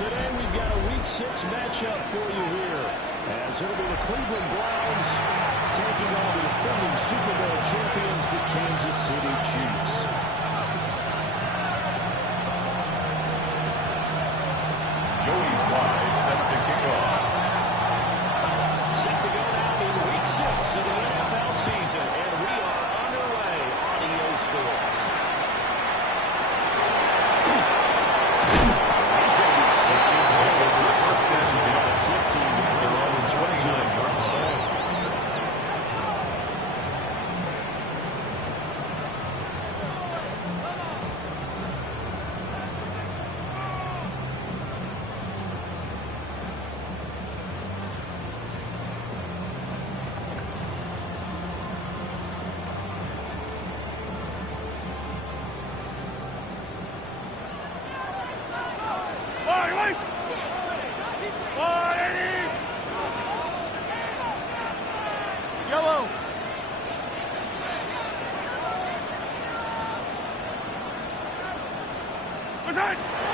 Today we've got a Week 6 matchup for you here, as it'll be the Cleveland Browns taking on the defending Super Bowl champions, the Kansas City Chiefs. Joey Sly set to kick off. Set to go now in Week 6 of the NFL season, and we are underway on EA Sports.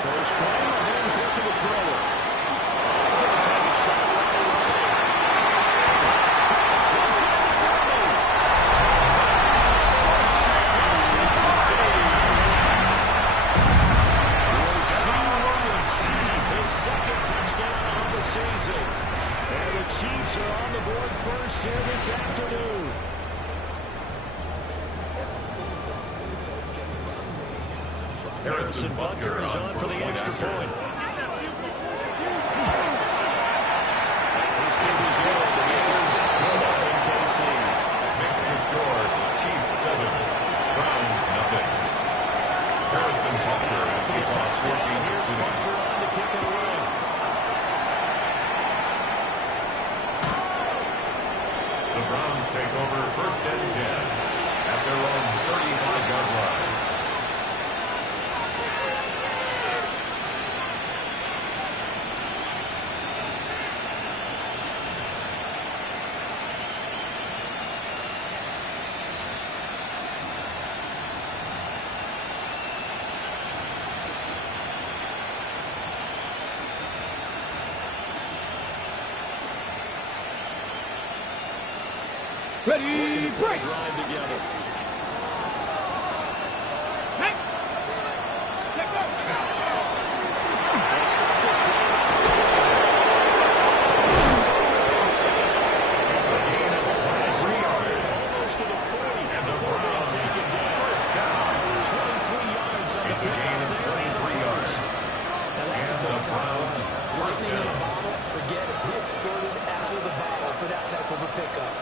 First play, Mahomes looking to throw it. He's going to take a shot right away. It's caught. Goes in the throw. His second touchdown on the season. And the Chiefs are on the board first here this afternoon. Harrison Butker is on for the extra point. His team is good. They make it 7-0 KC. Makes the score Chiefs 7, Browns nothing. Harrison Butker has the toss working. Here's Butker on to kick it away. The Browns take over first and 10 at their own 35-yard line. Ready, break. Drive together. Hey. Let go. They start this drive. It's a gain of 3 yards. First to the 40. And the Before being Browns taken down. first down. 23 yards on the It's a gain of 23 yards. Now that's a big time. First Lightning in down. a bottle, forget it. He exploded out of the bottle for that type of a pickup.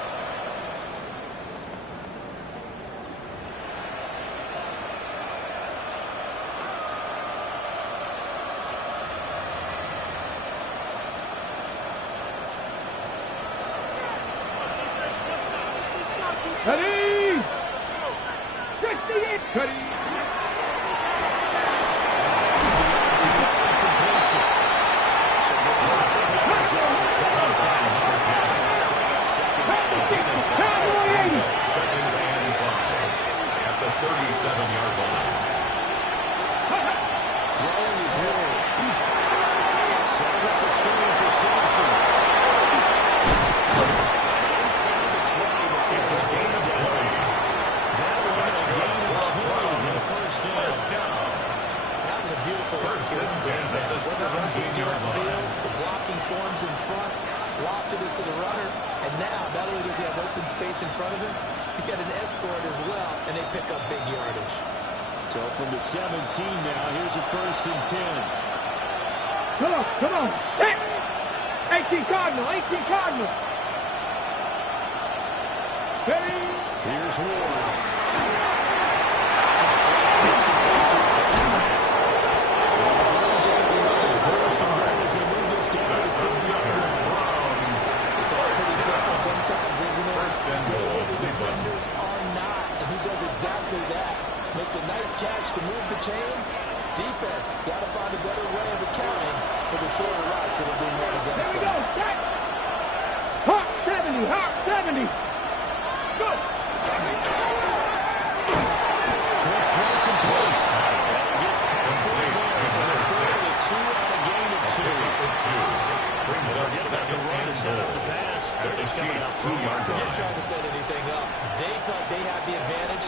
Ready. 58. Ready. Second and 5 at the 37-yard line. Throwing his head. Setting up the screen for Sampson. Inside the 20 before his gain of 20. That one a gain of 20 in the first down. That was a beautiful First execution. and 10 at the Let the rushes get 17-yard line. upfield, the blocking forms in front, lofted it to the runner, and now not only does he have open space in front of him, he's got an escort as well, and they pick up big yardage. So from the 17 now, here's a first and 10. Come on, come on. Hey. 18 Cardinal, 18 Cardinal. Ready. Here's Ward. Sometimes, isn't it? Good defenders are not, and he does exactly that. Makes a nice catch to move the chains. Defense got to find a better way of accounting for the shorter routes that are being run against Here we them. go. Set. Hawk 70, Hawk 70. Good. Quick throw complete. Gets halfway there. 2 on a gain of 2.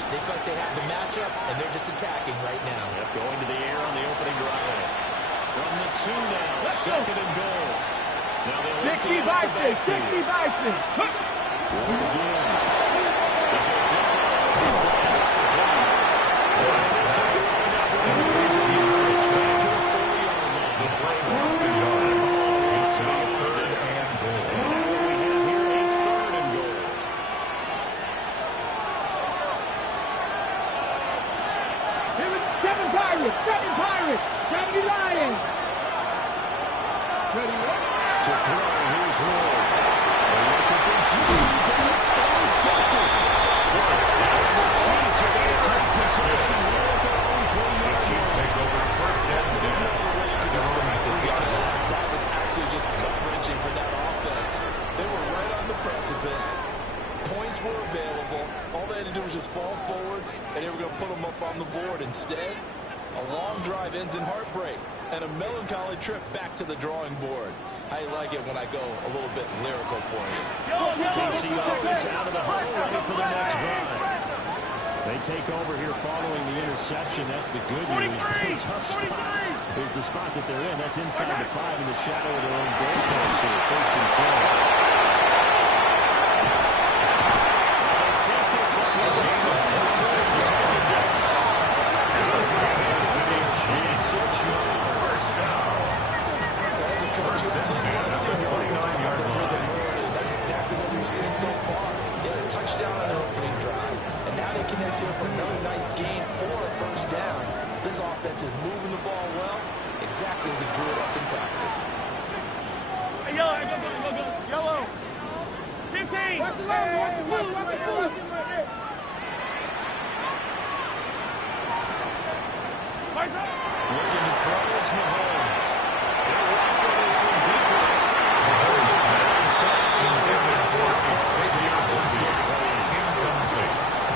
They feel like they have the matchups, and they're just attacking right now. Yep, going to the air on the opening drive. From the 2 now, second and goal. Now they'll 60 Vikings, 60 Vikings. The play lost a yard. It's now third and goal. We have here a third and goal. Seven Pirates, 70 Lions. Ready, To throw, here's Hill. They're looking for Judy, but it's intercepted. The Chiefs are going to take possession here at their own 3-yard Chiefs line. make over first and 10. Because that was actually just gut-wrenching for that offense. They were right on the precipice. Points were available. All they had to do was just fall forward, and they were going to put them up on the board. Instead, a long drive ends in heartbreak and a melancholy trip back to the drawing board. I like it when I go a little bit lyrical for you. KC offense out of the huddle, ready for their next drive. They take over here following the interception. That's the good news. The tough spot is the spot that they're in. That's inside the 5 in the shadow of their own goalpost here. First and 10. Take this up. That's exactly what we've seen so far. They had a touchdown on their opening drive, and now they connect here for another nice gain for a first down. This offense is moving the ball well, exactly as it drew it up in practice. Hey, yellow, go. Yellow. 15. Watch the blue, watch the blue. Looking to throw is Mahomes. They're right for this one deep right.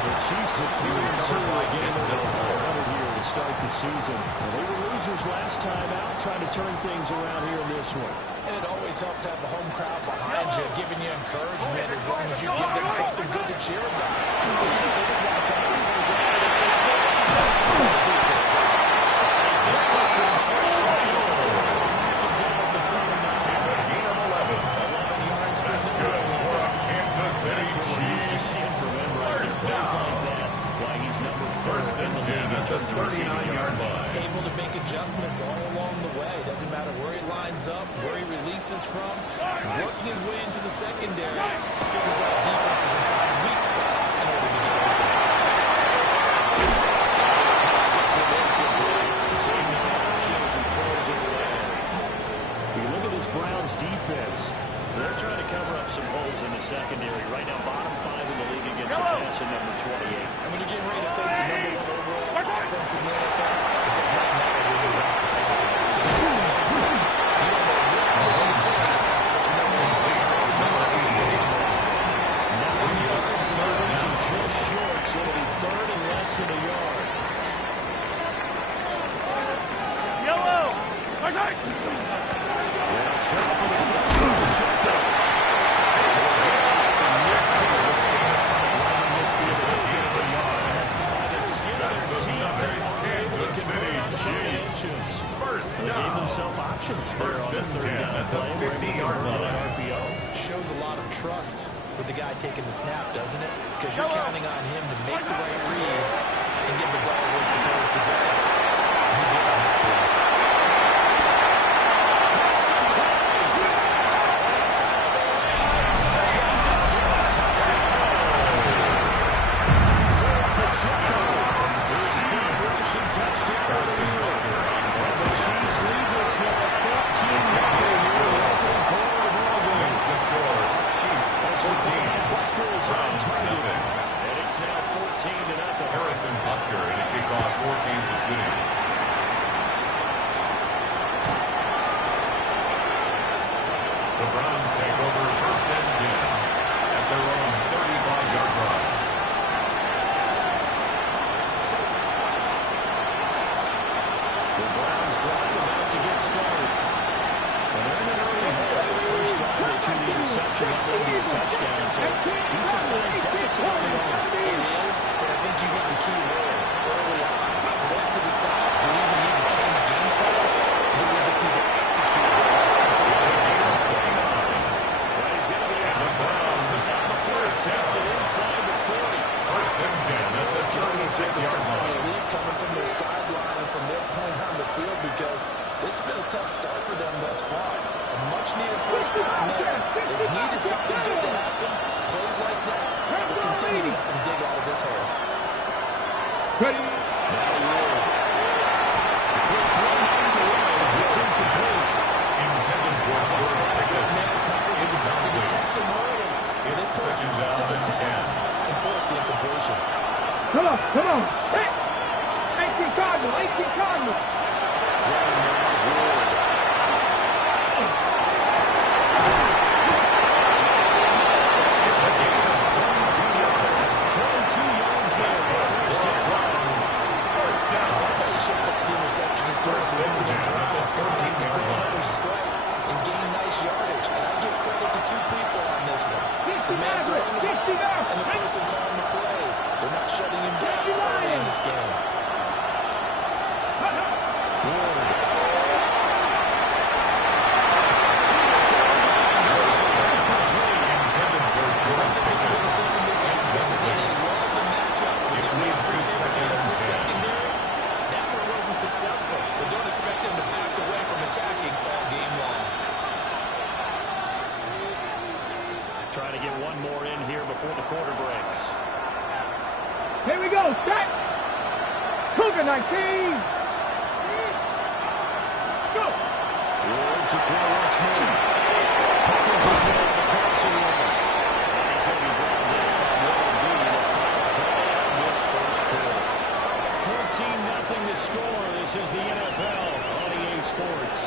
The Chiefs are 2-2 again over 500 here to start the season. Well, they were losers last time out, trying to turn things around here in this one. And it always helps to have the home crowd behind you, giving you encouragement as long as you give them something good to cheer about. So you know, they just want to come out and go. It's a gain of 11. 11 yards. That's good for a Kansas City Chiefs. First down. Why he's number First and 10 at the 39-yard line. Able to make adjustments all along the way. Doesn't matter where he lines up, where he releases from. Working his way into the secondary. Figures out defenses and finds weak spots in order to get open. You look at this Browns defense. They're trying to cover up some holes in the secondary. Right now, bottom 5 in the league against the pass at number 28. And when you're getting ready to face the number 1 overall offense in the NFL, it does not matter where you rank defensively. Because you don't know which one you face, but you know it's a straight line to get it over. 9 yards and they're losing just short, so it'll be third and less than a yard. Yellow. Now try for the first check up. It's a midfield. It's almost like right in midfield to the 50-yard. By the skin of their teeth, Kansas City Chiefs. First they gave themselves options there on the third down play. 50-yard line. RPO. Shows a lot of trust with the guy taking the snap, doesn't it? Because you're counting on him to make the right reads and get the ball where it's supposed to go. He did on that play. For Kansas City. The Browns take over first and 10 at their own 35-yard line. The Browns drive about to get started. And they're in an early hole. First drive, they threw the interception, that led to a touchdown. So decent-sized deficit early on. It is, but I think you hit 6-yard line. Lead coming from their sideline and from their point on the field because this has been a tough start for them thus far. A much-needed first down there. They needed something good to happen. Plays like that will continue to help them dig out of this hole. Ready. Now Ward. Quick throw into Ward. It's incomplete. Intended for George Pickett. They decided to test him early. It's second down and 10. And force the incompletion. Come on, come on. Hey! 18 Cardinals, 18 Cardinals. Throwing now Ward. It's a gain of 22 yards. 22 yards there. First down. First down. That's how you should put the interception and throw First the and 10 at the 14-yard line. another strike and gain nice yardage. And I give credit to two people on this one. The man throwing the ball and the person calling the plays. They're not shutting him down early in this game. Intended for George Pickett. It leads to second and 10. That one wasn't successful, but don't expect them to back away from attacking all game long. Trying to get one more in here before the quarter breaks. Here we go, set. Cougar 19. Go. Ward to throw once more. Hawkins is there at the crossing line. And he's going to be brought down on what will be the final play of this first quarter. 14-0 to score. This is the NFL on EA Sports.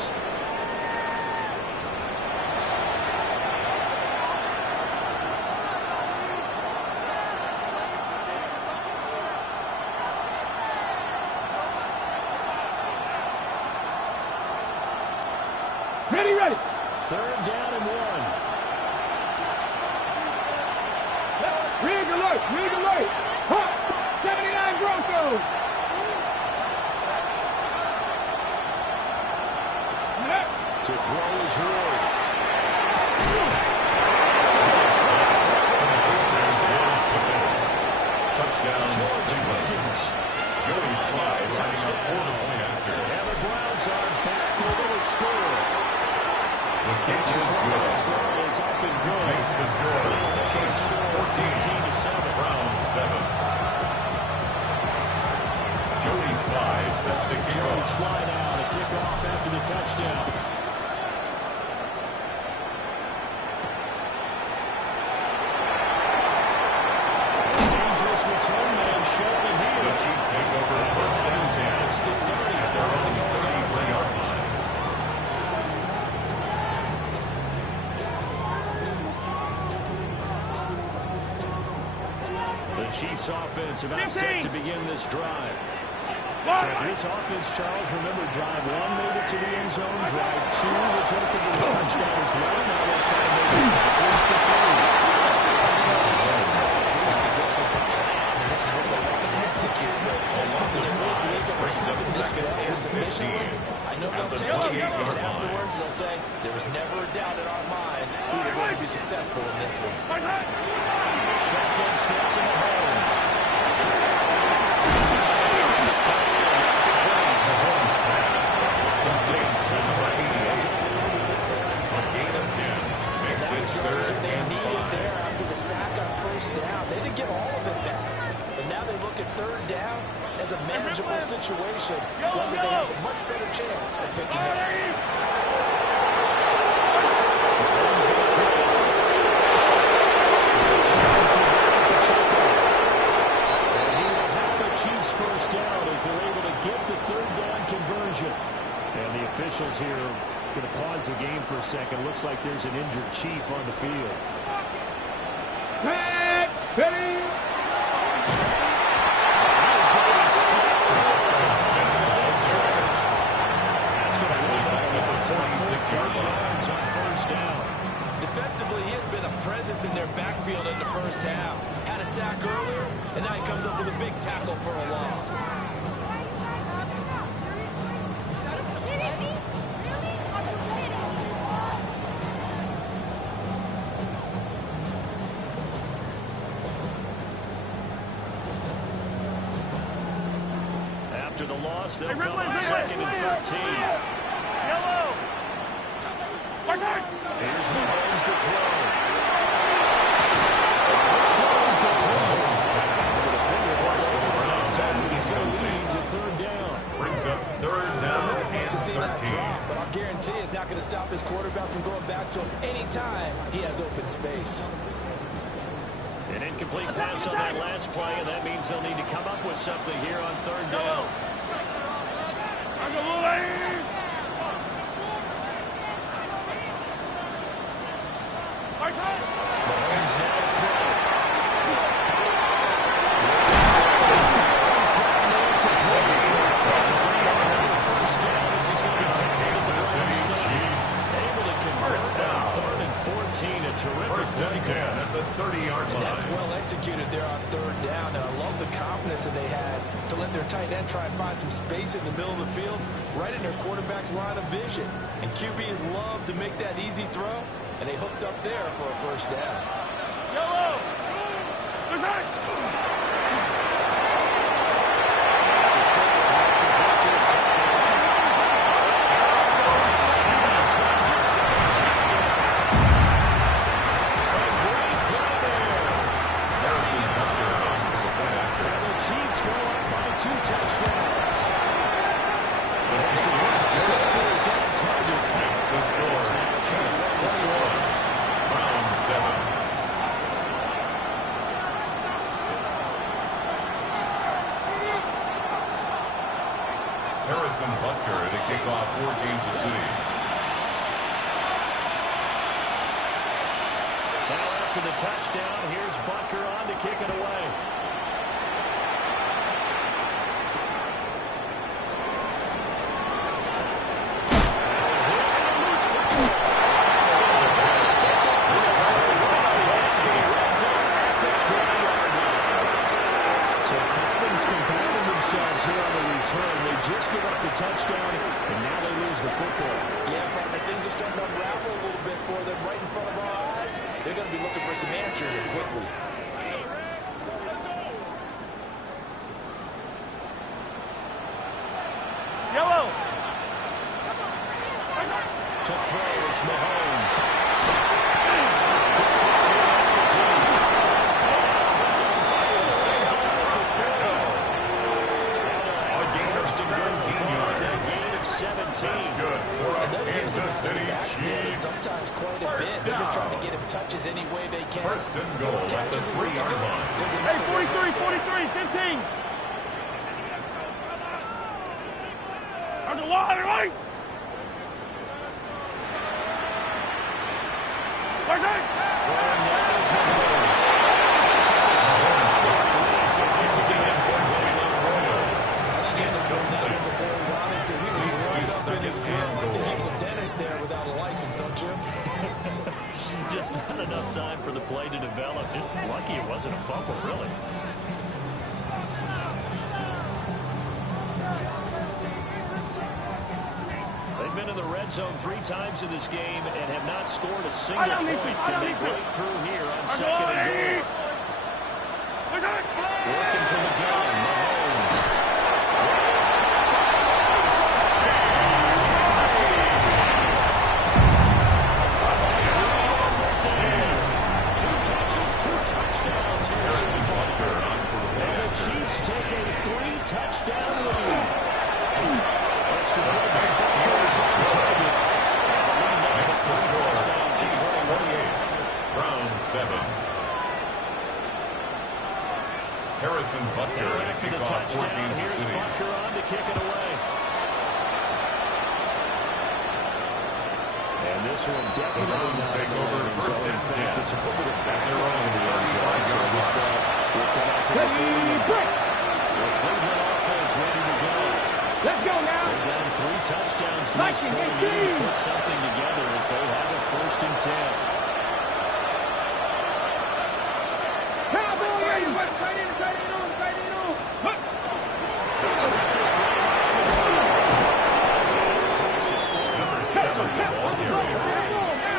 Ready, ready. Third down and 1. Rig alert, rig alert. Hunt, 79 Broncos. To throw is Ward. Touchdown, George Cleveland. Pickens. Joey Slye running a quarter-point after. And the Browns are back over the score. The kick is good. Slye is up and good. Makes the score. Chiefs score 14-7. Browns 7. Joey Slye set to kick Joey off. Slye now to kick off after the touchdown. Dangerous return man showing it here. The Chiefs take over first and 10. It's the 30 At their own 33-yard line. The Chiefs offense about 15. set to begin this drive. One. This offense, Charles, remember, drive 1 made it to the end zone. Drive 2 resulted in a touchdown as well. Now they'll try to make it 3 for 3. This is what they want to execute. Brings up second and 15. I know At the they'll take it, 28-yard and line. afterwards they'll say, there was never a doubt in our minds we were going to be successful in this one. Shotgun snap to Mahomes. Mahomes pass. Complete to Raheem. A gain of 10. Makes it third They and needed 5. there after the sack on first down. They didn't get all of it back. But now they look at third down as a manageable situation, one that they have a much better chance of picking up. Chiefs first down as they're able to get the third down conversion. And the officials here are going to pause the game for a second. Looks like there's an injured Chief on the field. Set, ready. That's going to lead Back at the some 26-yard line. yards on first down. Defensively, he has been a presence in their backfield in the first half. Had a sack earlier, and now he comes up with a big tackle for a loss. after the loss. They'll come on second and 13. Yellow. Here's Mahomes to throw. He's going to lead to third down. Brings up third down and To see that 13. drop, but I'll guarantee it's not going to stop his quarterback from going back to him anytime he has open space. An incomplete pass on that last play, and that means they'll need to come up with something here on third down. Mahomes now to throw. First down as he's going to be taken to the Browns 30. Able to convert that third and 14. A terrific First play and 10 at the 30-yard And that's line. well executed there on third down. And I love the confidence that they had to let their tight end try and find some space in the middle of the field, right in their quarterback's line of vision. And QBs love to make that easy throw, and they hooked up there for a first down. Yellow. It's a short one. Complete to his tight end. A great play there. Harrison Butker on the point after. And the Chiefs go up by 2 touchdowns. The extra point Butker is on target. That's the score. It's now 21-7. Brownz 7. Harrison Butker to kick off for Kansas City. Now after the touchdown, here's Butker on to kick it away. So Cleveland's compounding themselves here on the return. They just give up the touchdown, and now they lose the football. Yeah, partner, things are starting to unravel a little bit for them right in front of our eyes. They're going to be looking for some answers here quickly. Yellow. To throw, it's Mahomes. A gain of 17 yards. A gain of 17. That's good for a Kansas City Backfield, Chiefs. sometimes quite a bit. They're just trying to get him touches any way they can. First and goal at the 3-yard line. Hey, 43, 15. There's a wide right. Throwing now is Mahomes. Takes a shot. Just not enough time for the play to develop. Just lucky it wasn't a fumble, really. They've been in the red zone 3 times in this game and have not scored a single point. Can they break through here on second and goal? Working from the gun, Mahomes. Kansas City. 2 catches, 2 touchdowns here so far. And the Chiefs take a 3-touchdown lead. Extra point by Butker is on target. Next to score, Chiefs 28, Brownz 7. Harrison Butker Now to after kick the off for touchdown, Kansas here's City. Butker on to kick it away. And this one definitely Browns not take in the over landing first zone. and In fact, 10. it's over the back They're line on of the the end zone. So 35-yard this ball will come out to the 40. The Cleveland offense ready to go. Let's go now. They're down 3 touchdowns to Like this it, point. big They need to team. put something together as they have a 1st and 10. Number 7, the ball carrier.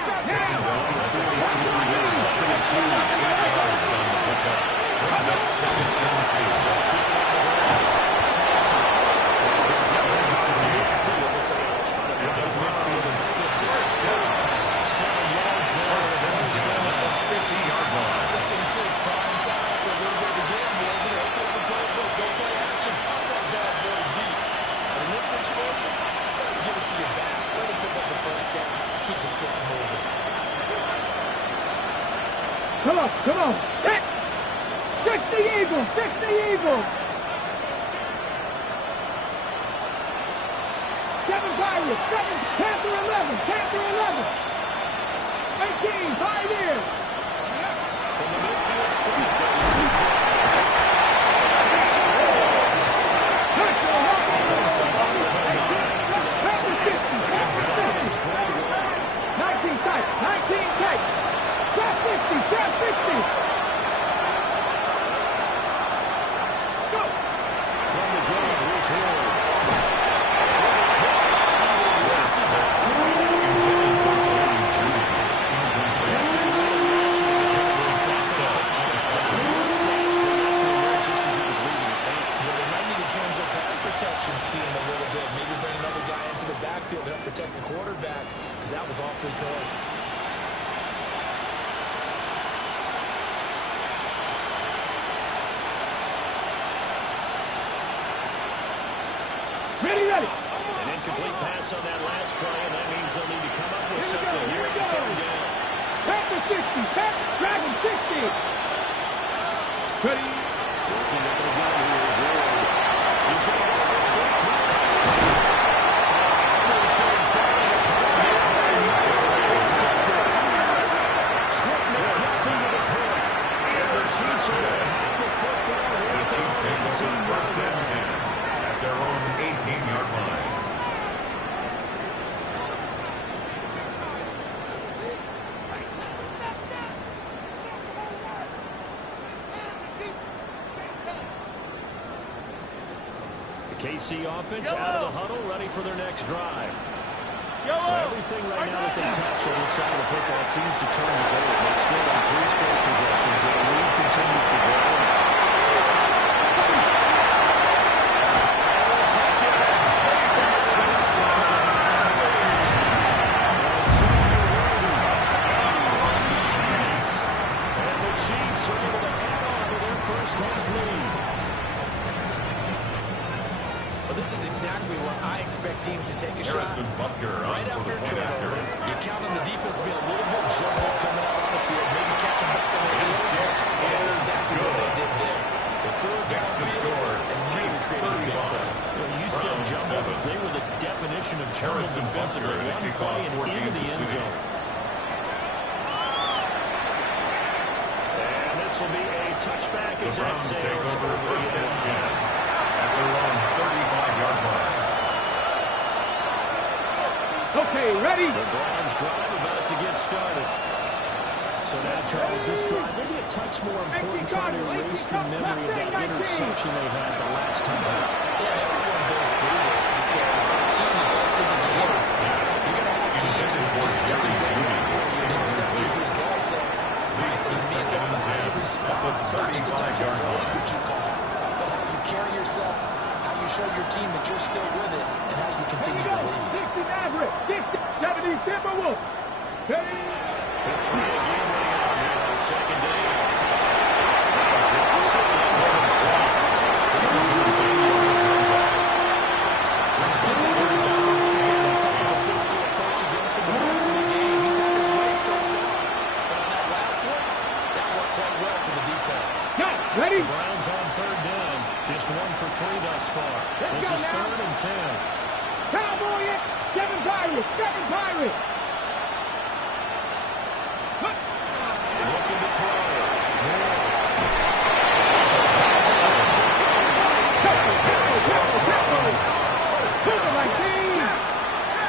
Taking down at the 43, 2nd and 2. 8 yards on the pickup. Brings up 2nd and 2. up. Come on. Hit. Fix the eagle. Fix the eagle. 7 Pirates. 7. Panther 11. Panther 11. 18. Pioneers. From the midfield strike. Panther 50. Panther 50. 19 tight. 19 tight. Trap 50. Trap 50. Go. From the game, here's Hill. Protection scheme a little bit. Maybe bring another guy into the backfield to help protect the quarterback, because that was awfully close. Ready, ready. An incomplete pass on that last play, and that means they'll need to come up with something here on 3rd down. Panther 60. Panther Dragon 60. Ready. Working up the gun here. He's going to go for a big play. Trip McDuffie with a pick. And the Chiefs are going to have the football here at their 18-yard line. At their own 18-yard line. KC offense out of the huddle, ready for their next drive. Well, everything right now that they touch on this side of the football, it seems to turn the goal. They've scored on 3 straight possessions, and the lead continues to grow. And the Chiefs are able to add on to their first half lead. Well, this is exactly where I expect teams to take a shot. Right after a turnover, you count on the defense being a little bit jumbled coming out on the field, maybe catching back on their heels. And that's exactly what they did there. They threw it downfield and really created a big play. Well, you said jumbled. They were the definition of jumbled defensively. One play and into the end zone. And this will be a touchback as that sails over the end. At their own 35-yard line. okay, ready. The Brownz drive about to get started. So now, Charles, this drive maybe a touch more important, trying to erase the memory of that interception they had the last time. Yeah, everyone goes through this because even the best of the games, you're going to have to just different thing. Interceptions result, so it's all about every spot. Not just the types of plays that you call, but how you carry yourself, how you show your team that you're still with it, and how you continue to lead. 60 Maverick, 60, 70 Timberwolf. Ready. They'll try a game running out here on 2nd down. Ready? The Browns on 3rd down. Just 1 for 3 thus far. This is 3rd and 10. Cowboy it. 7 Pirates. 7 Pirates. Looking to throw.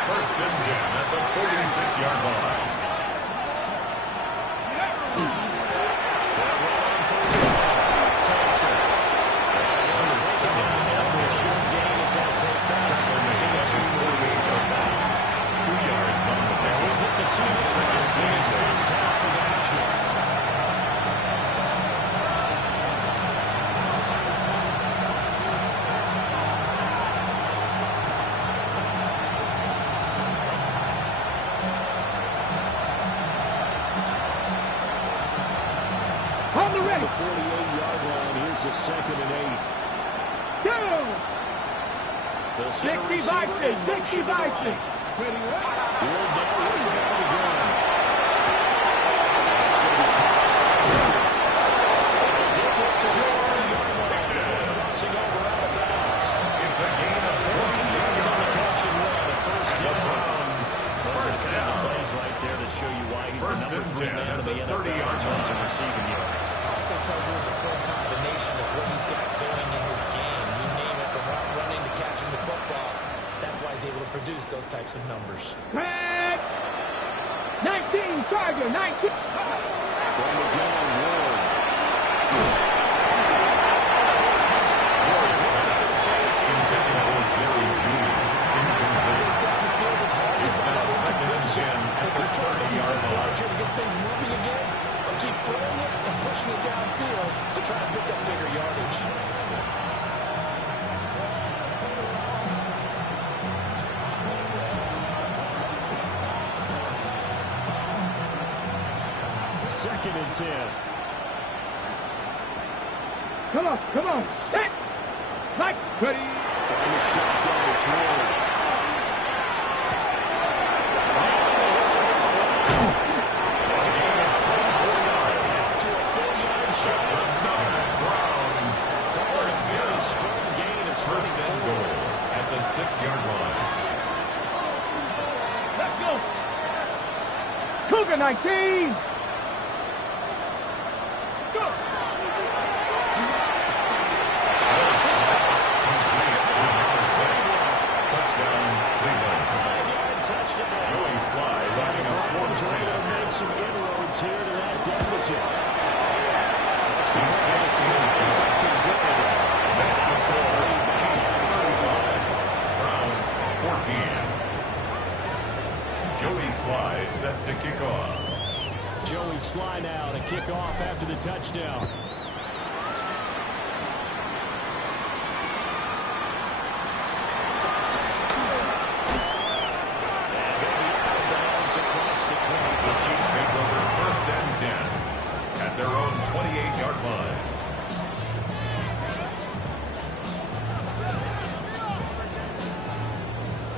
First and 10 at the 46-yard line. On the ready. The 48-yard line. Here's a 2nd and 8. Go. The 60 Vikings. 60 Vikings. Ready, ready. 30 yards in terms of receiving yards. Also tells you it's a full combination of what he's got going in his game. You name it, from route running to catching the football. That's why he's able to produce those types of numbers. 19, Charger, 19. From the gun, Ward. It's now 2nd and 10 at the 30-yard line. To get things moving again, or keep throwing it and pushing it downfield to try to pick up bigger yardage. Second and 10. Come on, set. Mike, ready. From the shotgun, it's Ward. First and goal at the 6-yard line. Let's go. Cougar 19. Go. Touchdown, Cleveland. 5-yard touchdown. Joey Sly lining up for the Trying to Raiders. make some inroads here to that deficit. Next is score, Chiefs 35, Browns 14. Joey Sly set to kick off. Joey Sly now to kick off after the touchdown. The Chiefs make over 1st and 10 at their own 28-yard line.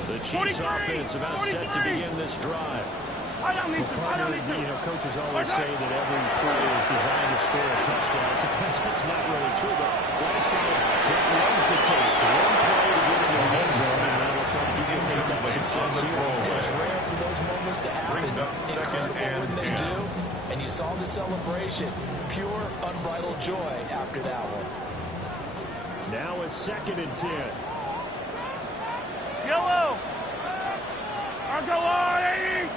The Chiefs offense about set to begin this drive. Coaches always say that every play is designed to score a touchdown. Sometimes that's not really true, but last time that was the case. One play to get into the end zone, and now we'll try to duplicate that success here. It's rare for those moments to happen. Brings up 2nd and when they 10. do, and you saw the celebration. Pure, unbridled joy after that one. Now it's 2nd and 10. Yellow. Argalani.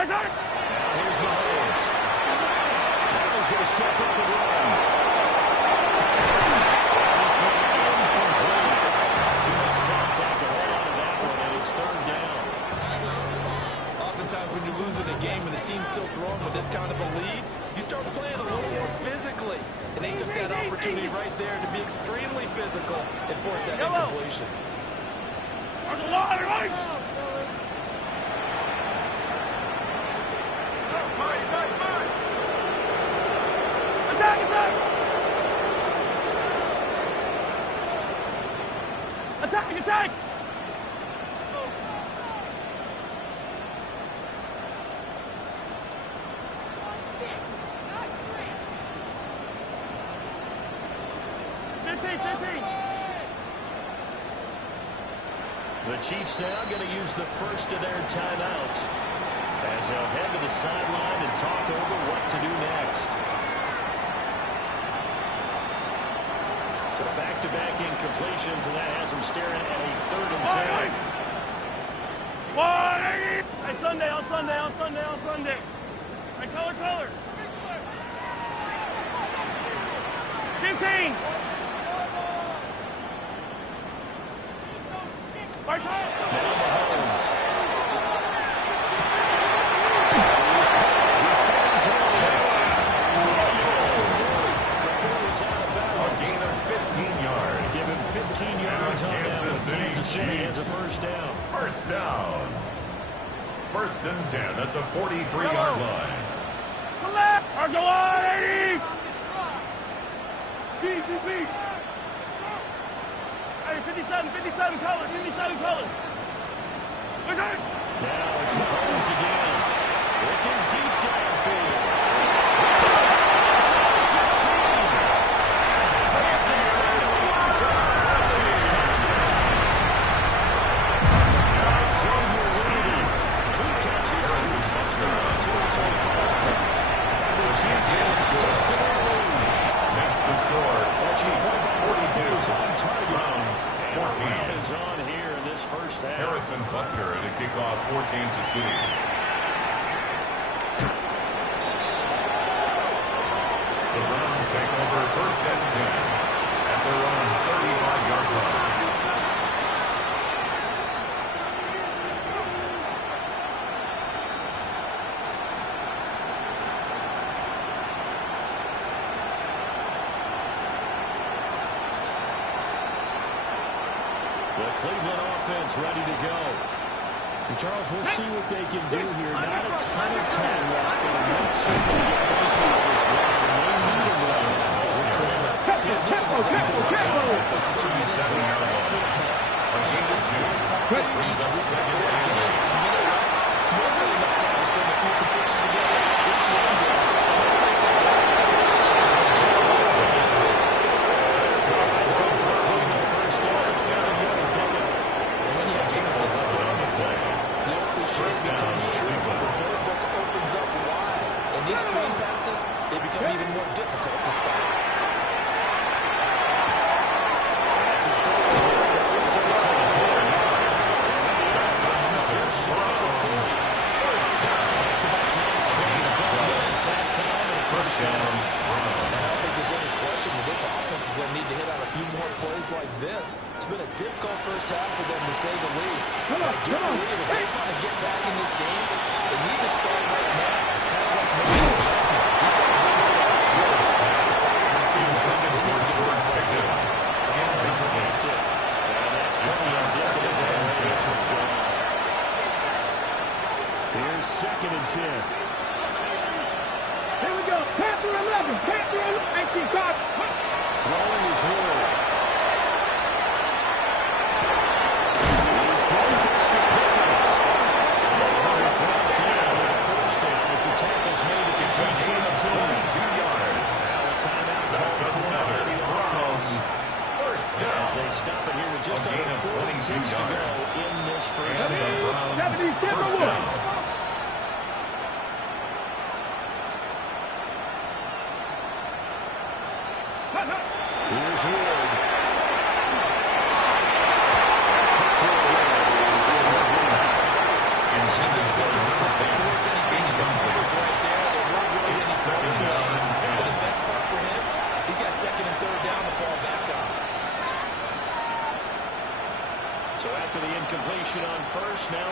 Now here's Mahomes. Now he's going to step up and run. This one incomplete. Too much contact to hold on to that one, and it's 3rd down. Oftentimes when you're losing a game and the team's still throwing with this kind of a lead, you start playing a little more physically. And they took that opportunity right there to be extremely physical and force that incompletion. Attack! The Chiefs now going to use the first of their timeouts as they'll head to the sideline and talk over what to do next. So back-to-back incompletions, and that has them staring at a 3rd and 10. Hey, Sunday. Hey, color. 15. First shot. Now Mahomes. A gain of 15 yards. Give him 15 yards on that one. Kansas City has a Chiefs. 1st down. First down. 1st and 10 at the 43-yard line. Collect. Argalani. BCB. Hey, 57 colors. Now it's Mahomes again. Looking deep downfield. Takes inside the end zone for a That's the score. Chiefs 42. Brownz 14. Is on here in this first half. Harrison Butker to kick off for Kansas City. The Browns take over first and 10 at their own 35-yard line. The Cleveland offense ready to go. And Charles, we'll see what they can do here. Not a ton of time left, but enough to get into this drive. And they need it right now. They're trailing. This is 27-yard line. On game of 2, this brings up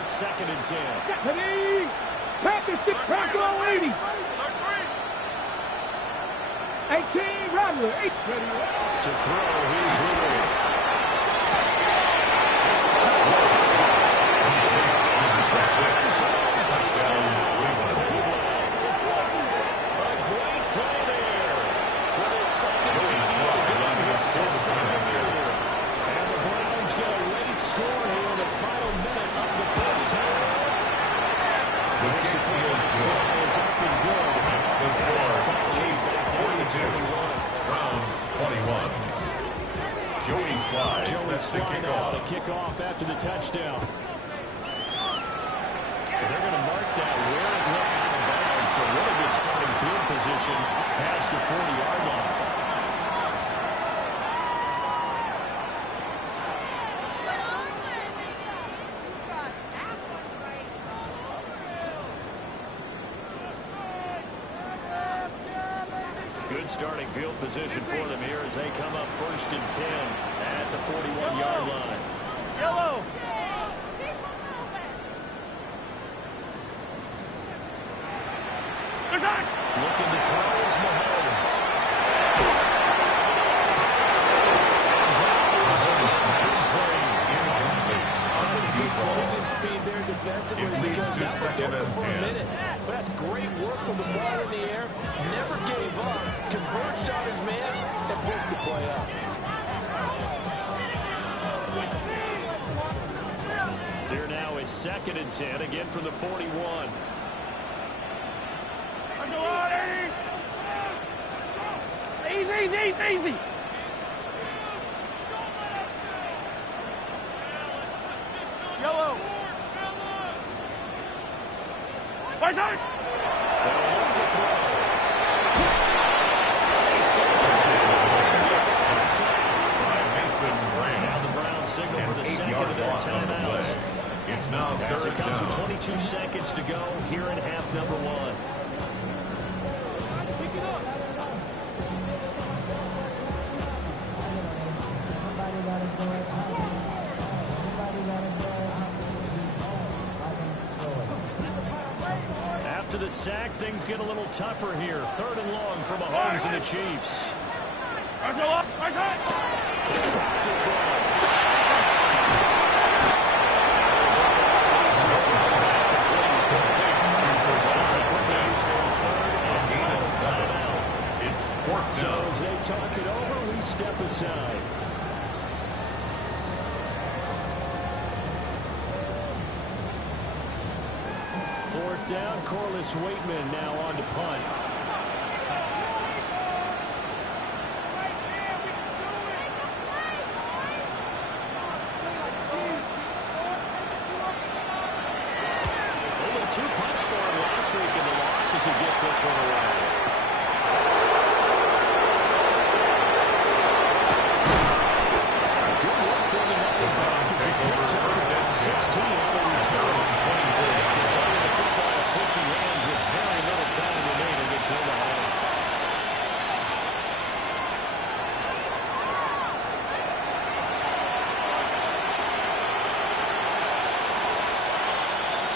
second and starting field position for them here as they come up first and 10 at the 41-yard line. Yellow. Looking to throw is Mahomes. Good closing speed there defensively because that was open for a minute. But that's great work with the ball in the air. Never gave up. Converged on his man and broke the play up. Here now is 2nd and 10 again from the 41. Easy. Yellow. The Now the Browns signal for the second of their timeouts. It's now As it third comes with down. 22 seconds to go here in half number one. After the sack, things get a little tougher here. Third and long for Mahomes and the Chiefs. It's fourth So down. as they talk it over, we step aside. Fourth down, Corliss Waitman now on to punt. Only 2 punts for him last week in the loss as he gets this one away. Good work bringing up the bounce as he picks up that 16 on the return. Controlling the football, switching hands with very little time remaining until the half.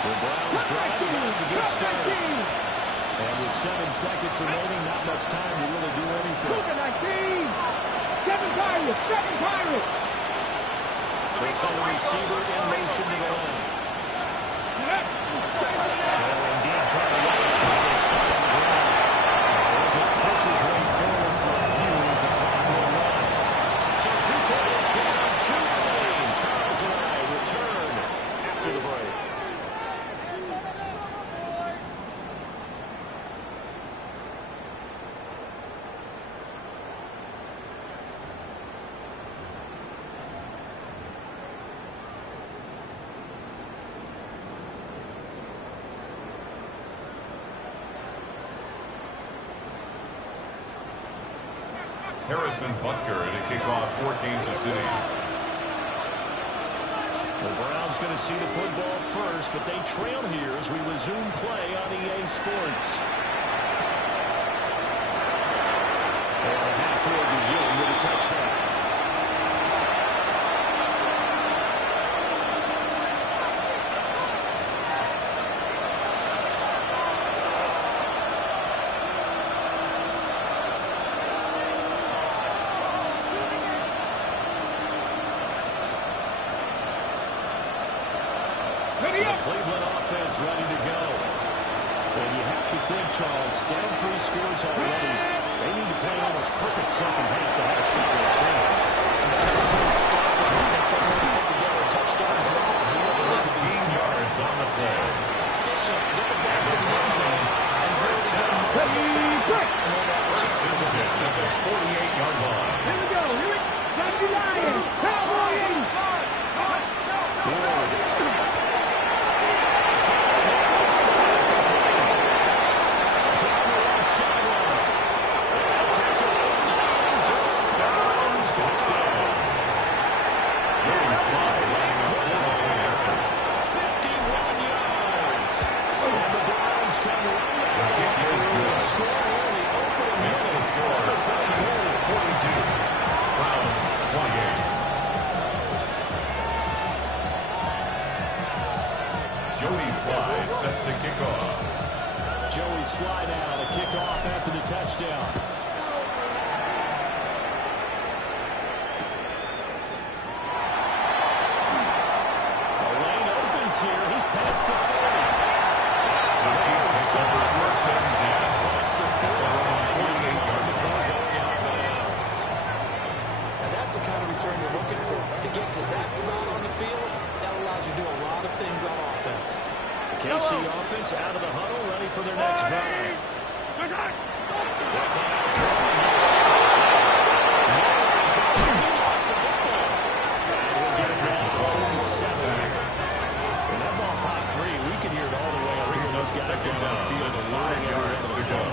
The Browns drive about to get started. And with 7 seconds remaining, not much time to really do anything. 19. 7 Pirates. 7 Pirates. They send the receiver in motion to the left. Indeed, trying to run it as they start on the ground. He'll just push his way forward for a few as the clock will run. So 2 quarters down, 2 remain. Charles and I return after the break. Harrison Butker to kick off for Kansas City. The Browns going to see the football first, but they trail here as we resume play on EA Sports. And the half will begin with a touchback. Cleveland offense ready to go. And you have to think, Charles, down 3 scores already. They need to play almost perfect second half to have a solid chance. And the Texans start for defense that way to put together a touchdown drive here. 13 yards on the play. Efficient, get the ball to the end zone, and really get them multiple times. 48-yard line. Here we go. Here we go. Johnny Lions. Cowboy 85. Set to kick off. Joey slide out, a kickoff after the touchdown. The lane opens here. He's past the 40. The Chiefs take over first and 10. Across the 48-yard line. And that's the kind of return you're looking for. To get to that spot on the field, that allows you to do a lot of things on offense. KC offense out of the huddle, ready for their next drive. We'll get it now, 47. When that ball popped free, we could hear it all the way up here. Those guys Second down, field, 5 yards to go.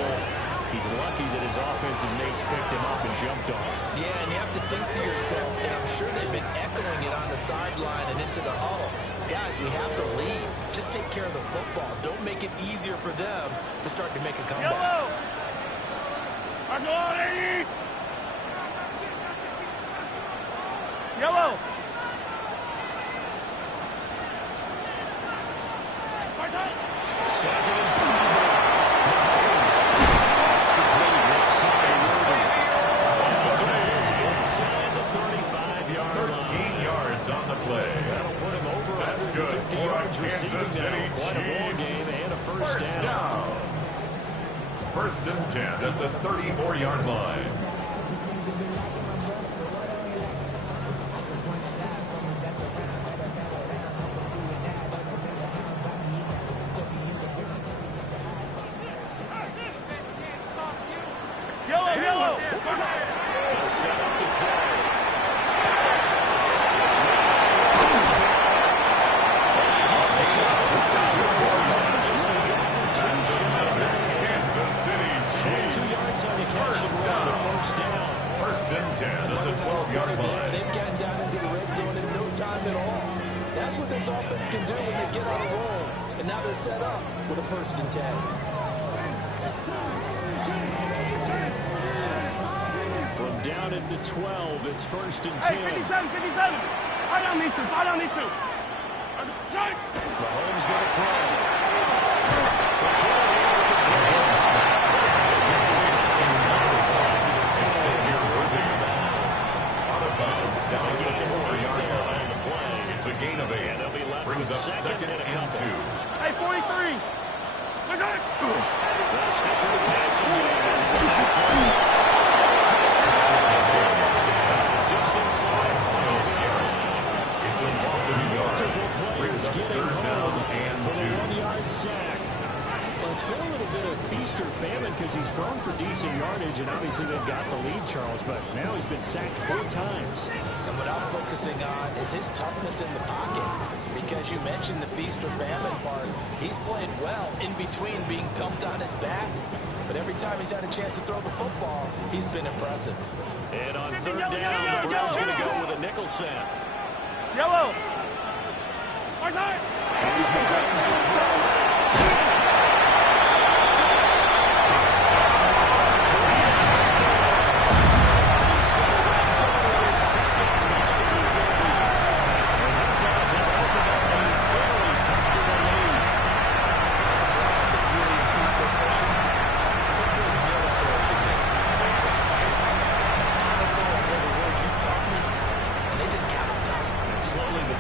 He's lucky that his offensive mates picked him up and jumped on him. Yeah, and you have to think to yourself, and I'm sure they've been echoing it on the sideline and into the huddle. Guys, we have the lead. Just take care of the football. Don't make it easier for them to start to make a comeback. Yellow! Yellow! Second and 13 yards on the play. That'll put him over That's good 150 for yards Kansas receiving City now. Quite a ball game and a first down. First and 10 at the 34-yard line. Yellow! They'll set up the throw. Kansas City 22 yards on the catch and run. First down. First and 10 at the 12-yard line. They've gotten down into the red zone in no time at all. That's what this offense can do when they get on a roll. And now they're set up with a first and 10. From down at the 12, it's first and 10. Hey, 57, 57. Fight on these two. Fight on these two. Mahomes going to throw. Out of bounds down at the 4-yard line. It's a gain of 8. Brings up second and 2. Hey, 43. What's up? They'll stick with the passing game as he goes to play. Just inside 5 yards. It's a loss of yards. Brings up Getting third down home and for the 2. 1-yard sack. Well, it's been a little bit of feast or famine because he's thrown for decent yardage, and obviously they've got the lead, Charles, but now he's been sacked 4 times. And what I'm focusing on is his toughness in the pocket. Because you mentioned the feast or famine part. He's played well in between being dumped on his back. But every time he's had a chance to throw the football, he's been impressive. And on third down, the Browns going to go with a nickel snap. Yellow. Here's McCombs to throw.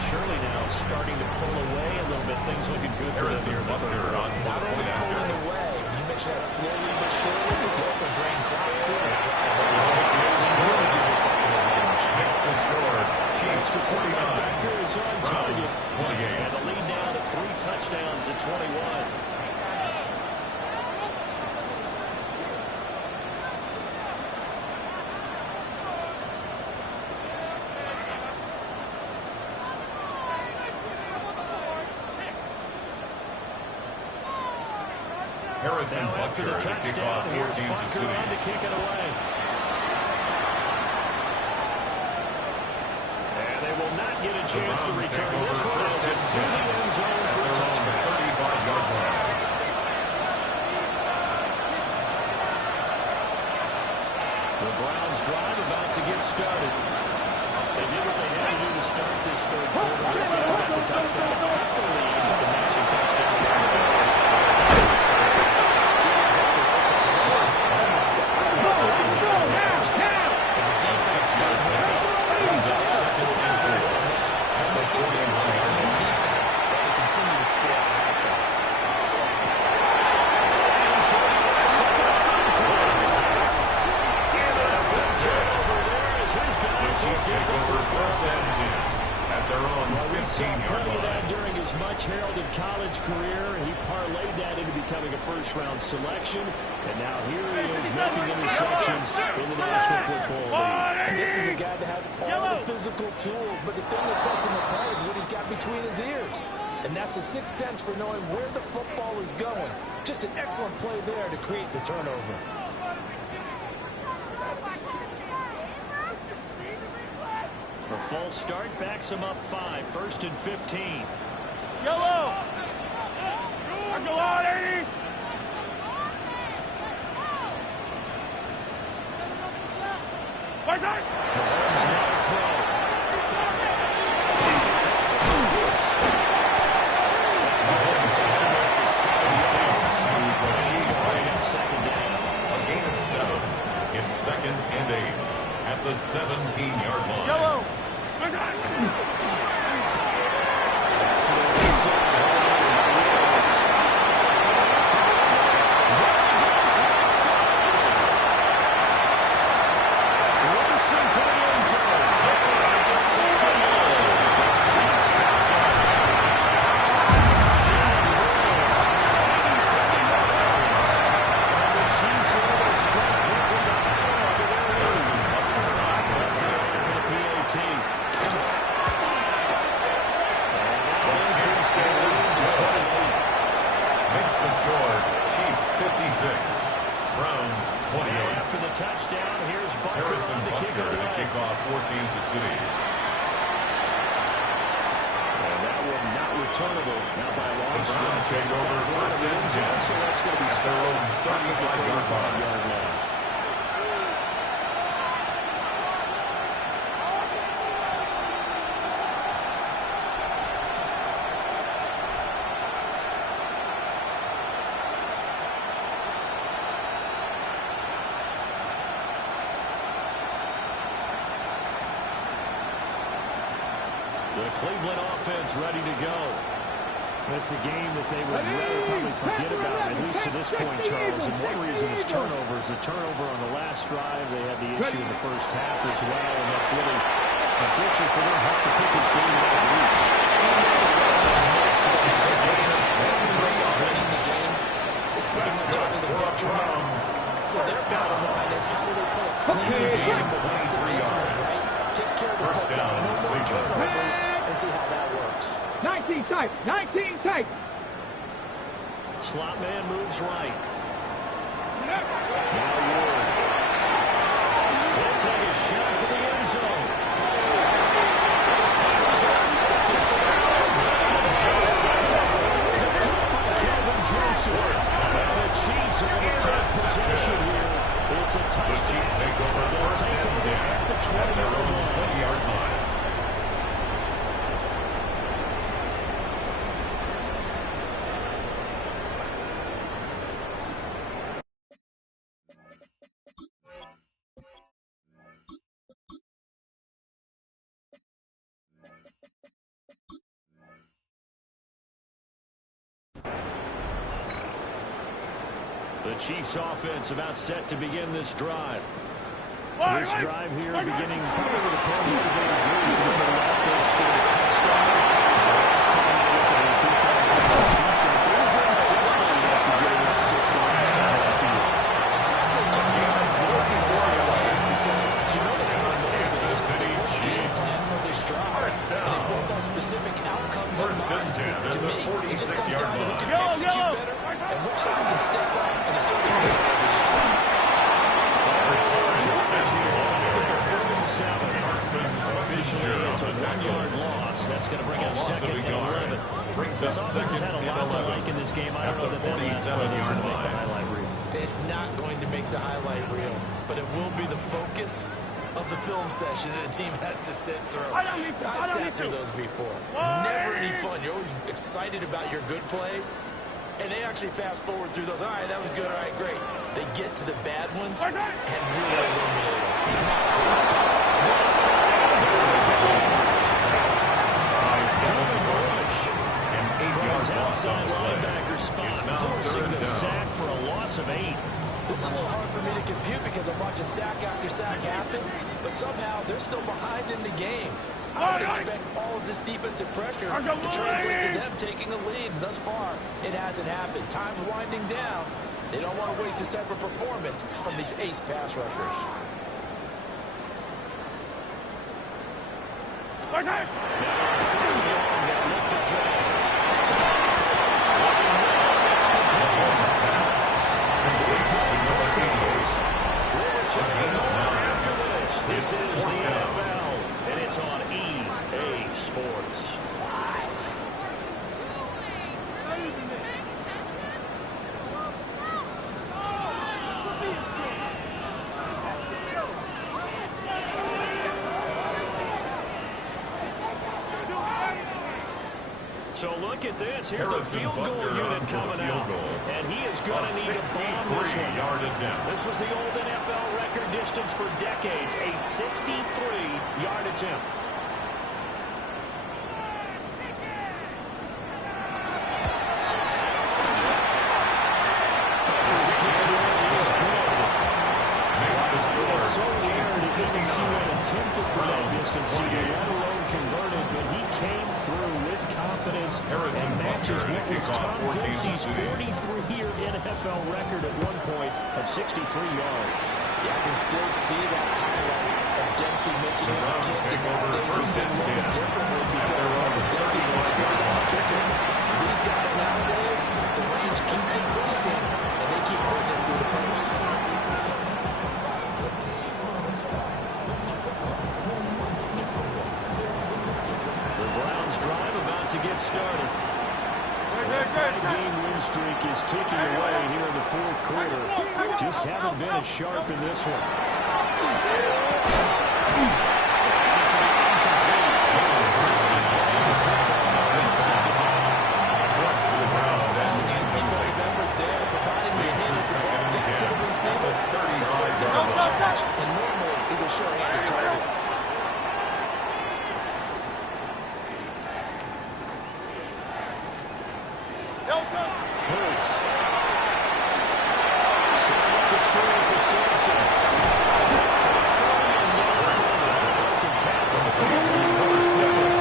Surely now starting to pull away a little bit. Things looking good for them here in the third. Not only pulling away, you mentioned that slowly but surely, you also drain clock too. It's really give yourself an advantage. Next to score, Chiefs 49. Becker is on target. 28. And the lead now to 3 touchdowns at 21. Harrison Now after Butker the to kick touchdown, off for here's Kansas Butker City. on to kick it away. And they will not get a chance to return this one as it's through the end zone for a touchdown. 35-yard line. The Browns drive about to get started. They did what they had to do to start this third quarter. They got the touchdown, kept the lead with the matching touchdown. During his much-heralded college career, he parlayed that into becoming a first-round selection, and now here he is making interceptions in the National Football League. And this is a guy that has all the physical tools, but the thing that sets him apart is what he's got between his ears. And that's the sixth sense for knowing where the football is going. Just an excellent play there to create the turnover. A false start backs him up 5. 1st and 15. Yellow! Go on, 80! What's that? Mahomes now throw. Second down. A gain of 7. It's 2nd and 8 at the 17-yard line. Yellow! Makes the score, Chiefs 56, Browns 28. After the touchdown, here's Bucker Harrison on the Butker to kick off for Kansas City. And that one not returnable. Now by a long The Browns stretch. take over 1st and 10. So that's going to be spelled 35-yard line. The Cleveland offense ready to go. It's a game that they would rather probably forget about, at least to this point, Charles. And one reason is turnovers. A turnover on the last drive. They had the issue in the first half as well, and that's really, unfortunately for them, helped to put this game out of reach. So their bottom line is how do they play a clean game that wants to be smart, right? Take care of the First football, down, no more Cleveland. turnovers, and see how that works. 19 tight, 19 tight. Slot man moves right. Now Ward. They'll take a shot to the end zone. Those passes are accepted for the picked up by Calvin Joseph. And the Chiefs are going to take possession here. It's a touchdown. Chiefs take over They'll take over at the 20-yard line. The Chiefs offense about set to begin this drive. This drive here beginning probably with a pair of motivated moves in the middle offense scored a touchdown. Last time I looked at it, defense, they were very frustrated after getting up 6 the last time on the field. Kansas City Chiefs. First down. Both on specific outcomes in First and mind. 10 To at the me, it just comes 46-yard down to who line. can execute better and which side can step up and assert its Officially, it's a 1-yard loss. That's going to bring up 2nd and 11. This offense has had a lot to like in this game. I don't know that that last one is going to make the highlight reel. It's not going to make the highlight reel, but it will be the focus of the film session that the team has to sit through. I've sat through those before. Never any fun. You're always excited about your good plays, and they actually fast forward through those. All right, that was good. All right, great. They get to the bad ones and really eliminate them. Not cool. Outside linebacker spot, forcing the sack for a loss of 8. This is a little hard for me to compute because I'm watching sack after sack happen, but somehow they're still behind in the game. I would expect all of this defensive pressure to translate to them taking a lead. Thus far, it hasn't happened. Time's winding down. They don't want to waste this type of performance from these ace pass rushers. look at this. Here's the field goal unit coming out. And he is going to need to bomb this one. This was the old NFL record distance for decades, a 63-yard attempt. It's so rare to even see one attempted from that distance, let alone converted, but he came through with confidence and matches what was Tom Dempsey's 43-year NFL record at one point of 63 yards. Yeah, I can still see that highlight of Dempsey making it a kick. Nowadays, it's been run differently because Dempsey was smart about kicking. These guys nowadays, the range keeps increasing, and they keep putting it through the post. The Browns drive about to get started. The 5-game win streak is ticking away here in the fourth quarter. Just haven't been as sharp in this one. Nice defensive effort there, providing the hand as the ball gets to the receiver. Separates out of the catch, and normally is a sure-handed target. Hurts. Setting up the screen for Sampson. To the 40 and no further. Broken tackle. Covers second.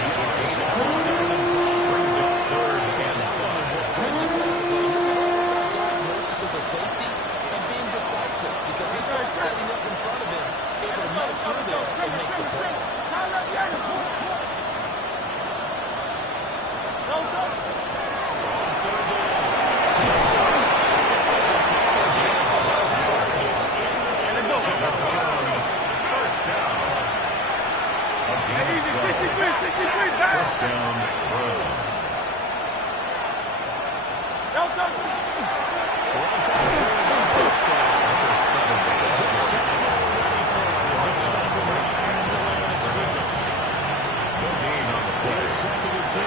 He's now it's 3rd and 5. Brings it 3rd and 5. Great defensively. This is all about diagnosis as a safety and being decisive because he saw it setting up in front of him, able to move through there and make the play. First down. First down, Brownz. No gain on the play. Second and 10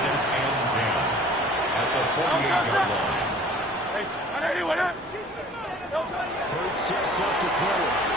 at the 48-yard line. Hurts sets up to throw it.